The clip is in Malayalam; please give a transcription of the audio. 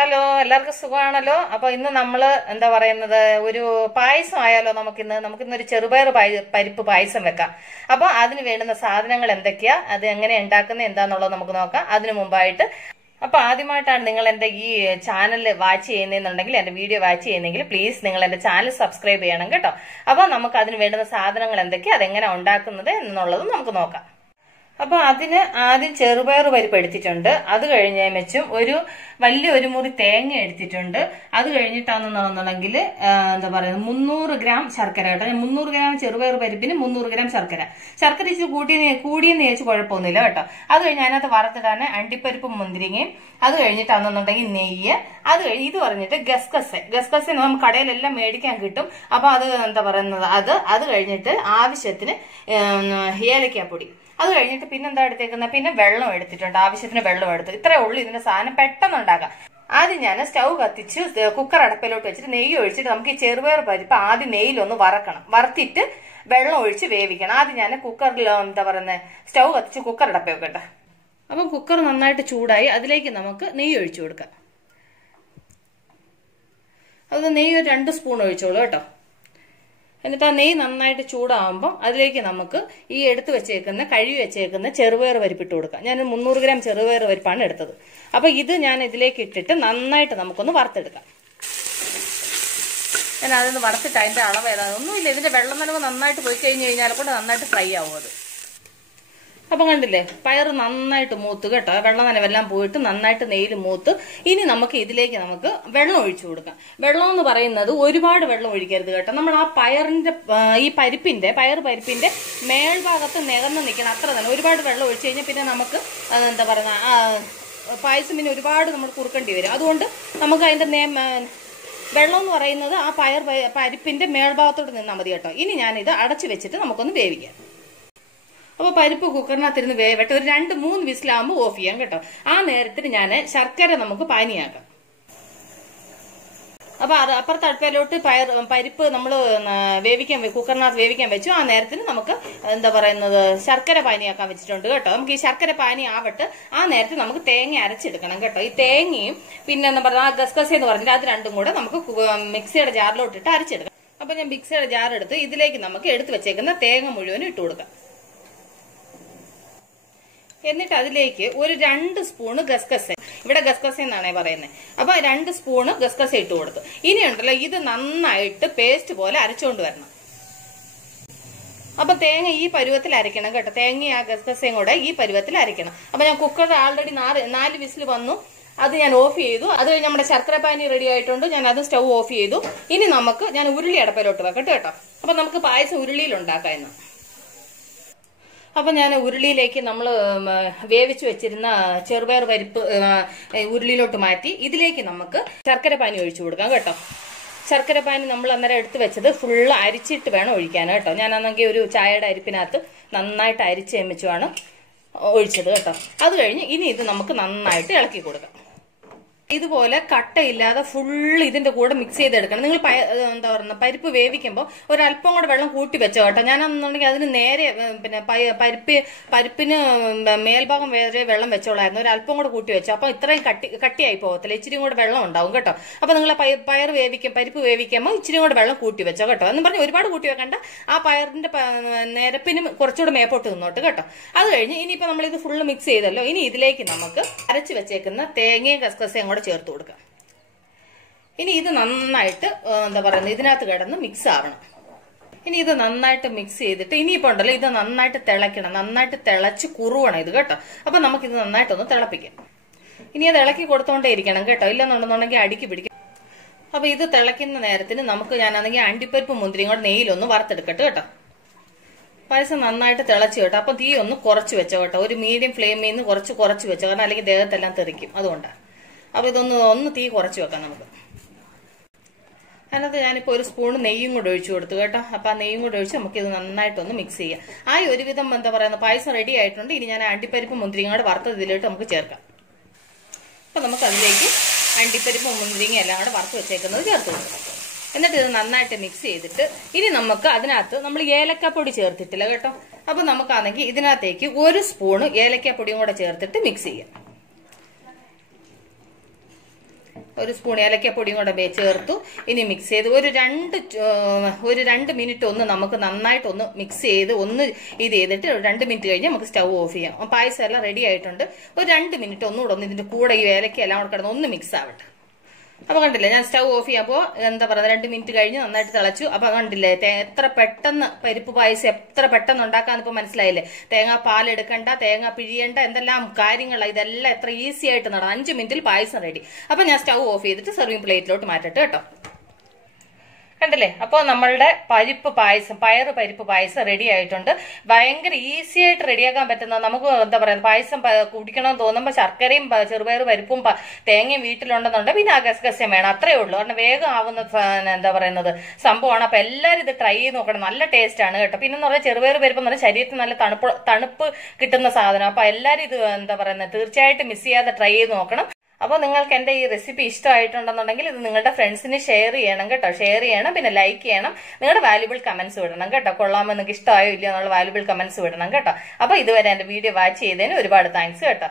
ഹലോ, എല്ലാവർക്കും സുഖമാണല്ലോ. അപ്പൊ ഇന്ന് നമ്മള് എന്താ പറയുന്നത്, ഒരു പായസം ആയാലോ. നമുക്കിന്നൊരു ചെറുപയർ പരിപ്പ് പായസം വെക്കാം. അപ്പൊ അതിന് വേണ്ടുന്ന സാധനങ്ങൾ എന്തൊക്കെയാ, അത് എങ്ങനെ ഉണ്ടാക്കുന്നത് എന്താന്നുള്ളത് നമുക്ക് നോക്കാം. അതിനു മുമ്പായിട്ട് അപ്പൊ ആദ്യമായിട്ടാണ് നിങ്ങൾ എന്റെ ഈ ചാനൽ വാച്ച് ചെയ്യുന്നതെന്നുണ്ടെങ്കിൽ, എന്റെ വീഡിയോ വാച്ച് ചെയ്യുന്നെങ്കിൽ പ്ലീസ് നിങ്ങൾ എന്റെ ചാനൽ സബ്സ്ക്രൈബ് ചെയ്യണം കേട്ടോ. അപ്പൊ നമുക്ക് അതിന് വേണ്ടുന്ന സാധനങ്ങൾ എന്തൊക്കെയാ, അതെങ്ങനെ ഉണ്ടാക്കുന്നത് എന്നുള്ളത് നമുക്ക് നോക്കാം. അപ്പൊ അതിന് ആദ്യം ചെറുപയർ പരിപ്പ് എടുത്തിട്ടുണ്ട്. അത് കഴിഞ്ഞാൽ വെച്ചും വലിയൊരു മുറി തേങ്ങ എടുത്തിട്ടുണ്ട്. അത് കഴിഞ്ഞിട്ടാണെന്നുണ്ടെങ്കിൽ എന്താ പറയുന്നത് 300 ഗ്രാം ശർക്കര കേട്ടോ. 300 ഗ്രാം ചെറുപയർ പരിപ്പിന് 300 ഗ്രാം ശർക്കര ഇച്ചിരി കൂടിയെന്ന് ചോദിച്ചു കുഴപ്പമൊന്നുമില്ല കേട്ടോ. അത് കഴിഞ്ഞ് അതിനകത്ത് വറുത്തിടാൻ അണ്ടിപ്പരിപ്പും മുന്തിരിങ്ങയും. അത് കഴിഞ്ഞിട്ടാണെന്നുണ്ടെങ്കിൽ നെയ്യ്. അത് കഴിഞ്ഞ് ഇത് പറഞ്ഞിട്ട് ഗസ്കസെ നമുക്ക് കടയിലെല്ലാം മേടിക്കാൻ കിട്ടും. അപ്പൊ അത് എന്താ പറയുന്നത് അത് കഴിഞ്ഞിട്ട് ആവശ്യത്തിന് ഏലക്കാപ്പൊടി. അത് കഴിഞ്ഞിട്ട് പിന്നെന്താ എടുത്തേക്കുന്നത്, പിന്നെ വെള്ളം എടുത്തിട്ടുണ്ട്, ആവശ്യത്തിന് വെള്ളം എടുത്തു. ഇത്രയേ ഉള്ളൂ ഇതിന്റെ സാധനം, പെട്ടെന്ന് ഉണ്ടാക്കാം. ആദ്യം ഞാൻ സ്റ്റൗ കത്തിച്ച് കുക്കർ അടപ്പിലോട്ട് വെച്ചിട്ട് നെയ്യ് ഒഴിച്ചിട്ട് നമുക്ക് ഈ ചെറുപയർ പരിപ്പ് ആദ്യം നെയ്യിലൊന്ന് വറക്കണം. വറുത്തിട്ട് വെള്ളം ഒഴിച്ച് വേവിക്കണം. ആദ്യം ഞാൻ കുക്കറിൽ എന്താ പറയുന്നത് സ്റ്റൗ കത്തിച്ച് കുക്കർ അടപ്പ് വെക്കട്ടെ. അപ്പം കുക്കർ നന്നായിട്ട് ചൂടായി, അതിലേക്ക് നമുക്ക് നെയ്യ് ഒഴിച്ചു കൊടുക്കാം. അത് നെയ്യ് ഒരു 2 സ്പൂൺ ഒഴിച്ചോളൂ കേട്ടോ. എന്നിട്ട് ആ നെയ്യ് നന്നായിട്ട് ചൂടാകുമ്പോൾ അതിലേക്ക് നമുക്ക് ഈ കഴുകി വെച്ചേക്കുന്ന ചെറുപയർ പരിപ്പിട്ട് കൊടുക്കാം. ഞാൻ 300 ഗ്രാം ചെറുപയർ പരിപ്പാണ് എടുത്തത്. അപ്പൊ ഇത് ഞാൻ ഇതിലേക്ക് ഇട്ടിട്ട് നന്നായിട്ട് നമുക്കൊന്ന് വറുത്തെടുക്കാം. ഞാൻ അതൊന്ന് വറുത്തിട്ട് അതിന്റെ അളവ് ഏതാണ് ഒന്നുമില്ല, ഇതിന്റെ വെള്ളം നനവ് നന്നായിട്ട് പോയി കഴിഞ്ഞാൽ കൂടെ നന്നായിട്ട് ഫ്രൈ ആവും അത്. അപ്പൊ കണ്ടില്ലേ, പയർ നന്നായിട്ട് മൂത്ത് കേട്ടോ. വെള്ളം നനവെല്ലാം പോയിട്ട് നന്നായിട്ട് നെയ്യിൽ മൂത്ത്. ഇനി ഇതിലേക്ക് നമുക്ക് വെള്ളം ഒഴിച്ചു കൊടുക്കാം. വെള്ളം എന്ന് പറയുന്നത് ഒരുപാട് വെള്ളം ഒഴിക്കരുത് കേട്ടോ. നമ്മൾ ആ ഈ പയർ പരിപ്പിന്റെ മേൽഭാഗത്ത് നികന്ന് നിൽക്കണം, അത്ര തന്നെ. ഒരുപാട് വെള്ളം ഒഴിച്ചു കഴിഞ്ഞാൽ പിന്നെ നമുക്ക് എന്താ പറയുക, പായസം പിന്നെ ഒരുപാട് നമ്മൾ കുറുക്കേണ്ടി വരും. അതുകൊണ്ട് നമുക്ക് അതിന്റെ വെള്ളം എന്ന് പറയുന്നത് ആ പരിപ്പിന്റെ മേൽഭാഗത്തോട്ട് നിന്നാൽ മതി കേട്ടോ. ഇനി ഞാനിത് അടച്ചു വെച്ചിട്ട് നമുക്കൊന്ന് വേവിക്കാം. അപ്പൊ പരിപ്പ് കുക്കറിനകത്തിരുന്ന് വേവട്ടെ. ഒരു 2-3 വിസിലാകുമ്പോൾ ഓഫ് ചെയ്യാം കേട്ടോ. ആ നേരത്തിന് ഞാൻ ശർക്കര നമുക്ക് പാനിയാക്കാം. അപ്പൊ അപ്പുറത്തെ അടുപ്പിലോട്ട് പരിപ്പ് നമ്മൾ കുക്കറിനകത്ത് വേവിക്കാൻ വെച്ചു. ആ നേരത്തിന് നമുക്ക് എന്താ പറയുന്നത് ശർക്കര പാനിയാക്കാൻ വെച്ചിട്ടുണ്ട് കേട്ടോ. നമുക്ക് ഈ ശർക്കര പാനി ആവട്ടെ. ആ നേരത്തിന് നമുക്ക് തേങ്ങ അരച്ചെടുക്കണം കേട്ടോ. ഈ തേങ്ങയും പിന്നെ എന്താ പറയുക ആ ഗസ്കസെ എന്ന് പറഞ്ഞിട്ട് അത് രണ്ടും കൂടെ നമുക്ക് മിക്സിയുടെ ജാറിലോട്ടിട്ട് അരച്ചെടുക്കാം. അപ്പൊ ഞാൻ മിക്സിയുടെ ജാർ എടുത്ത് ഇതിലേക്ക് നമുക്ക് എടുത്തു വെച്ചേക്കുന്ന തേങ്ങ മുഴുവനും ഇട്ട് കൊടുക്കാം. എന്നിട്ട് അതിലേക്ക് ഒരു 2 സ്പൂണ് ഗസ്കസെ, ഇവിടെ ഗസ്കസെ എന്നാണേ പറയുന്നത്. അപ്പൊ 2 സ്പൂണ് ഗസ്കസെ ഇട്ട് കൊടുത്തു. ഇനിയുണ്ടല്ലോ ഇത് നന്നായിട്ട് പേസ്റ്റ് പോലെ അരച്ചുകൊണ്ട് വരണം. അപ്പൊ തേങ്ങ ഈ പരുവത്തിൽ അരയ്ക്കണം കേട്ടോ. തേങ്ങ ആ ഗസ്കസയും കൂടെ ഈ പരുവത്തിൽ അരയ്ക്കണം. അപ്പൊ ഞാൻ കുക്കറിൽ ആൾറെഡി 4 വിസിൽ വന്നു, അത് ഞാൻ ഓഫ് ചെയ്തു. അത് കഴിഞ്ഞ് നമ്മുടെ ശർക്കര പാനി റെഡി ആയിട്ടുണ്ട്. ഞാൻ അത് സ്റ്റൗ ഓഫ് ചെയ്തു. ഇനി ഞാൻ ഉരുളി അടപ്പിലോട്ട് വെക്കട്ടെ കേട്ടോ. അപ്പൊ നമുക്ക് പായസം ഉരുളിയിൽ ഉണ്ടാക്കാം ഇന്ന്. അപ്പൊ ഞാൻ ഉരുളിയിലേക്ക് നമ്മൾ വേവിച്ചു വെച്ചിരുന്ന ചെറുപയർ പരിപ്പ് ഉരുളിയിലോട്ട് മാറ്റി ഇതിലേക്ക് നമുക്ക് ശർക്കര പാനി ഒഴിച്ചു കൊടുക്കാം കേട്ടോ. ശർക്കര പാനി നമ്മൾ അന്നേരം എടുത്ത് വെച്ചത് ഫുള്ള് അരിച്ചിട്ട് വേണം ഒഴിക്കാൻ കേട്ടോ. ഞാനാണെങ്കിൽ ഒരു ചായയുടെ അരിപ്പിനകത്ത് നന്നായിട്ട് അരിച്ച് എമ്മിച്ചുമാണ് ഒഴിച്ചത് കേട്ടോ. അത് കഴിഞ്ഞ് ഇനി ഇത് നമുക്ക് നന്നായിട്ട് ഇളക്കി കൊടുക്കാം. ഇതുപോലെ കട്ടയില്ലാതെ ഫുള്ള് ഇതിന്റെ കൂടെ മിക്സ് ചെയ്തെടുക്കണം. നിങ്ങൾ എന്താ പറയുക പരിപ്പ് വേവിക്കുമ്പോൾ ഒരല്പം കൂടെ വെള്ളം കൂട്ടി വെച്ചോ കേട്ടോ. ഞാനെന്നുണ്ടെങ്കിൽ അതിന് നേരെ പിന്നെ പരിപ്പിന് മേൽഭാഗം വേറെ വെള്ളം വെച്ചോളായിരുന്നു. ഒരല്പം കൂടെ കൂട്ടി വെച്ചോ. അപ്പൊ ഇത്രയും കട്ടിയായി പോകത്തില്ല, ഇച്ചിരി കൂടെ വെള്ളം ഉണ്ടാവും കേട്ടോ. അപ്പൊ നിങ്ങൾ പരിപ്പ് വേവിക്കുമ്പോൾ ഇച്ചിരി കൂടെ വെള്ളം കൂട്ടി വെച്ചോ കേട്ടോ. എന്ന് പറഞ്ഞ് ഒരുപാട് കൂട്ടി വെക്കണ്ട. ആ പയറിന്റെ നിരപ്പിനും കുറച്ചുകൂടെ മേപ്പോട്ട് നിന്നോട്ട് കേട്ടോ. അത് കഴിഞ്ഞ് ഇനിയിപ്പോ നമ്മളിത് ഫുള്ള് മിക്സ് ചെയ്തല്ലോ. ഇനി ഇതിലേക്ക് നമുക്ക് അരച്ചു വെച്ചേക്കുന്ന തേങ്ങയും ഗസ്കസയും കൂടെ ചേർത്ത് കൊടുക്കാം. ഇനി ഇത് നന്നായിട്ട് എന്താ പറയുന്നത് ഇതിനകത്ത് കിടന്ന് മിക്സ് ആവണം. ഇനി ഇത് നന്നായിട്ട് മിക്സ് ചെയ്തിട്ട് ഇനിയിപ്പോ ഉണ്ടല്ലോ ഇത് നന്നായിട്ട് തിളയ്ക്കണം. നന്നായിട്ട് തിളച്ച് കുറുവണം ഇത് കേട്ടോ. അപ്പൊ നമുക്കിത് നന്നായിട്ടൊന്ന് തിളപ്പിക്കാം. ഇനി അത് ഇളക്കി കൊടുത്തോണ്ടേ ഇരിക്കണം കേട്ടോ, ഇല്ലെന്നുണ്ടെന്നുണ്ടെങ്കിൽ അടിക്ക് പിടിക്കും. അപ്പൊ ഇത് തിളയ്ക്കുന്ന നേരത്തിന് ഞാനാണെങ്കിൽ അണ്ടിപ്പരിപ്പ് മുന്തിരിയും കൂടെ നെയ്യിലൊന്ന് വറുത്തെടുക്കട്ടെ കേട്ടോ. പായസം നന്നായിട്ട് തിളച്ചു കേട്ടോ. അപ്പൊ തീ ഒന്ന് കുറച്ച് വെച്ചോ കേട്ടോ. ഒരു മീഡിയം ഫ്ലെയിമിൽ നിന്ന് കുറച്ച് വെച്ചോ, കാരണം അല്ലെങ്കിൽ ദേഹത്തെല്ലാം തെറിക്കും. അതുകൊണ്ടാണ്. അപ്പൊ ഇതൊന്ന് തീ കുറച്ച് വെക്കാം നമുക്ക്. അതിനകത്ത് ഞാനിപ്പോൾ ഒരു സ്പൂൺ നെയ്യും കൂടെ ഒഴിച്ചു കൊടുത്തു കേട്ടോ. അപ്പൊ ആ നെയ്യും കൂടെ ഒഴിച്ച് നമുക്ക് ഇത് നന്നായിട്ടൊന്ന് മിക്സ് ചെയ്യാം. ഒരുവിധം എന്താ പറയുക പായസം റെഡി ആയിട്ടുണ്ട്. ഇനി ഞാൻ അണ്ടിപ്പരിപ്പ് മുന്തിരിയും കൂടെ വറുത്തത് ഇതിലോട്ട് നമുക്ക് ചേർക്കാം. അപ്പൊ നമുക്ക് അതിലേക്ക് അണ്ടിപ്പരിപ്പ് മുന്തിരിങ്ങ എല്ലാം കൂടെ വറുത്ത് വെച്ചേക്കുന്നത് ചേർത്ത് കൊടുക്കാം. എന്നിട്ട് ഇത് നന്നായിട്ട് മിക്സ് ചെയ്തിട്ട് ഇനി നമുക്ക് അതിനകത്ത് നമ്മൾ ഏലക്കാപ്പൊടി ചേർത്തിട്ടില്ല കേട്ടോ. അപ്പൊ നമുക്കാണെങ്കിൽ ഇതിനകത്തേക്ക് 1 സ്പൂണ് ഏലക്കാപ്പൊടിയും കൂടെ ചേർത്തിട്ട് മിക്സ് ചെയ്യാം. ഒരു സ്പൂൺ ഏലക്കപ്പൊടിയും കൂടെ ചേർത്തു. ഇനി മിക്സ് ചെയ്ത് ഒരു 2 മിനിറ്റ് ഒന്ന് നമുക്ക് നന്നായിട്ടൊന്ന് മിക്സ് ചെയ്ത് ഒന്ന് ഇത് ചെയ്തിട്ട് 2 മിനിറ്റ് കഴിഞ്ഞ് നമുക്ക് സ്റ്റൗ ഓഫ് ചെയ്യാം. പായസം എല്ലാം റെഡി ആയിട്ടുണ്ട്. ഒരു 2 മിനിറ്റ് ഒന്നുകൂടെ ഒന്ന് ഇതിന്റെ കൂടെ ഈ ഏലക്ക എല്ലാം കൂടെ കിടന്ന് ഒന്ന് മിക്സ് ആവട്ടെ. അപ്പൊ കണ്ടില്ലേ, ഞാൻ സ്റ്റൗ ഓഫ് ചെയ്യുമ്പോൾ എന്താ പറയുക 2 മിനിറ്റ് കഴിഞ്ഞ് നന്നായിട്ട് തിളച്ചു. അപ്പൊ കണ്ടില്ലേ എത്ര പെട്ടെന്ന് പരിപ്പ് പായസം എത്ര പെട്ടെന്ന് ഉണ്ടാക്കാന്ന് ഇപ്പൊ മനസ്സിലായില്ലേ. തേങ്ങാ പാലെടുക്കണ്ട, തേങ്ങ പിഴിയണ്ട, എന്തെല്ലാം കാര്യങ്ങളാണ്, ഇതെല്ലാം എത്ര ഈസി ആയിട്ട് നടന്നു. 5 മിനിറ്റിൽ പായസം റെഡി. അപ്പൊ ഞാൻ സ്റ്റൗ ഓഫ് ചെയ്തിട്ട് സെർവിംഗ് പ്ലേറ്റിലോട്ട് മാറ്റട്ടെ കേട്ടോ. കണ്ടില്ലേ, അപ്പൊ നമ്മളുടെ പരിപ്പ് പായസം, പരിപ്പ് പായസം റെഡി ആയിട്ടുണ്ട്. ഭയങ്കര ഈസി ആയിട്ട് റെഡിയാക്കാൻ പറ്റുന്ന, നമുക്ക് എന്താ പറയുക പായസം കുടിക്കണമെന്ന് തോന്നുമ്പോൾ ശർക്കരയും ചെറുപയർ പരിപ്പും തേങ്ങയും വീട്ടിലുണ്ടെന്നുണ്ട്. പിന്നെ ഗസഗസയും വേണം, അത്രേ ഉള്ളൂ. കാരണം വേഗം ആവുന്ന എന്താ പറയുന്നത് സംഭവമാണ്. അപ്പൊ എല്ലാവരും ഇത് ട്രൈ ചെയ്ത് നോക്കണം, നല്ല ടേസ്റ്റ് ആണ് കേട്ടോ. പിന്നെ എന്ന് പറഞ്ഞാൽ ചെറുപയർ പരിപ്പ് എന്ന് പറഞ്ഞാൽ ശരീരത്തിന് നല്ല തണുപ്പ് കിട്ടുന്ന സാധനം. അപ്പൊ എല്ലാവരും ഇത് എന്താ പറയുന്നത് തീർച്ചയായിട്ടും മിസ് ചെയ്യാതെ ട്രൈ ചെയ്ത് നോക്കണം. അപ്പോൾ നിങ്ങൾക്ക് എന്റെ ഈ റെസിപ്പി ഇഷ്ടമായിട്ടുണ്ടെന്നുണ്ടെങ്കിൽ ഇത് നിങ്ങളുടെ ഫ്രണ്ട്സിന് ഷെയർ ചെയ്യണം കേട്ടോ. ഷെയർ ചെയ്യണം, പിന്നെ ലൈക്ക് ചെയ്യണം, നിങ്ങളുടെ വാല്യുബിൾ കമന്റ്സ് വിടണം കേട്ടോ. കൊള്ളാമോ, നിങ്ങൾക്ക് ഇഷ്ടമായോ ഇല്ലയോ എന്നുള്ള വാല്യുബിൾ കമന്റ്സ് വിടണം കേട്ടോ. അപ്പൊ ഇതുവരെ എന്റെ വീഡിയോ വാച്ച് ചെയ്തതിന് ഒരുപാട് താങ്ക്സ് കേട്ടോ.